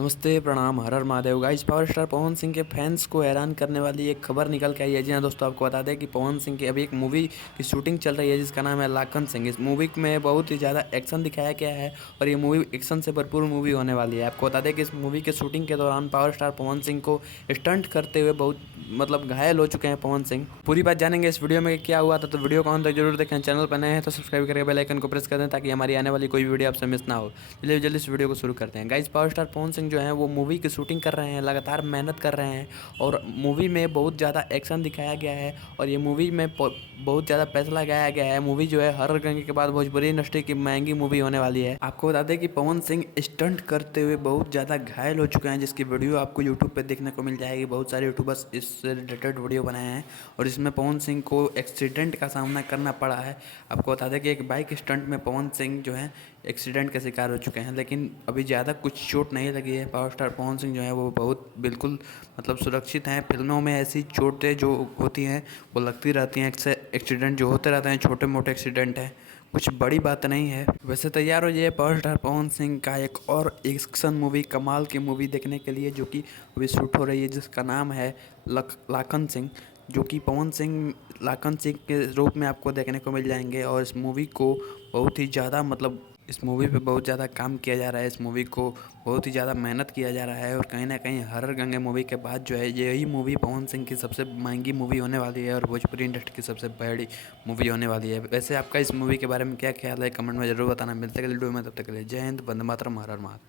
नमस्ते, प्रणाम, हर हर Mahadev. Guys, power star Pawan Singh के फैंस को हैरान करने वाली एक खबर निकल के आई है। जी हाँ दोस्तों, आपको बता दें कि पवन सिंह की अभी एक मूवी की शूटिंग चल रही है जिसका नाम है लाखन सिंह। इस मूवी में बहुत ही ज़्यादा एक्शन दिखाया गया है और ये मूवी एक्शन से भरपूर मूवी होने वाली है। आपको बता दें कि इस मूवी के शूटिंग के दौरान पावर स्टार पवन सिंह को स्टंट करते हुए बहुत घायल हो चुके हैं पवन सिंह। पूरी बात जानेंगे इस वीडियो में कि क्या हुआ था, तो वीडियो को अंत तक जरूर देखें। चैनल पर नए हैं तो सब्सक्राइब करके बेल आइकन को प्रेस कर दें ताकि हमारी आने वाली कोई भी वीडियो आपसे मिस ना हो। चलिए जल्दी इस वीडियो को शुरू करते हैं। Guys, power star Pawan Singh जो है वो मूवी की शूटिंग कर रहे हैं, लगातार मेहनत कर रहे हैं और मूवी में बहुत ज़्यादा एक्शन दिखाया गया है और ये मूवी में बहुत ज़्यादा पैसा लगाया गया है। मूवी जो है हर गंगे के बाद भोजपुरी इंडस्ट्री की महंगी मूवी होने वाली है। आपको बता दें कि पवन सिंह स्टंट करते हुए बहुत ज़्यादा घायल हो चुके हैं, जिसकी वीडियो आपको यूट्यूब पर देखने को मिल जाएगी। बहुत सारे यूट्यूबर्स इससे रिलेटेड वीडियो बनाए हैं और इसमें पवन सिंह को एक्सीडेंट का सामना करना पड़ा है। आपको बता दें कि एक बाइक स्टंट में पवन सिंह जो है एक्सीडेंट का शिकार हो चुके हैं, लेकिन अभी ज़्यादा कुछ चोट नहीं लगी है। पावर स्टार पवन सिंह जो है वो बहुत बिल्कुल सुरक्षित हैं। फिल्मों में ऐसी चोटें जो होती हैं वो लगती रहती हैं, एक्सीडेंट जो होते रहते हैं छोटे मोटे एक्सीडेंट हैं, कुछ बड़ी बात नहीं है। वैसे तैयार हो जाइए पावर स्टार पवन सिंह का एक और एक्शन मूवी, कमाल की मूवी देखने के लिए, जो कि अभी शूट हो रही है, जिसका नाम है लाखन सिंह। जो कि पवन सिंह लाखन सिंह के रूप में आपको देखने को मिल जाएंगे और इस मूवी को बहुत ही ज़्यादा इस मूवी पे बहुत ज़्यादा काम किया जा रहा है। इस मूवी को बहुत ही ज़्यादा मेहनत किया जा रहा है और कहीं ना कहीं हर हर गंगे मूवी के बाद जो है यही मूवी पवन सिंह की सबसे महंगी मूवी होने वाली है और भोजपुरी इंडस्ट्री की सबसे बड़ी मूवी होने वाली है। वैसे आपका इस मूवी के बारे में क्या ख्याल है, कमेंट में जरूर बताना। मिलते हैं अगली वीडियो में, तब तक के लिए जय हिंद, वंदे मातरम, हर हर महादेव।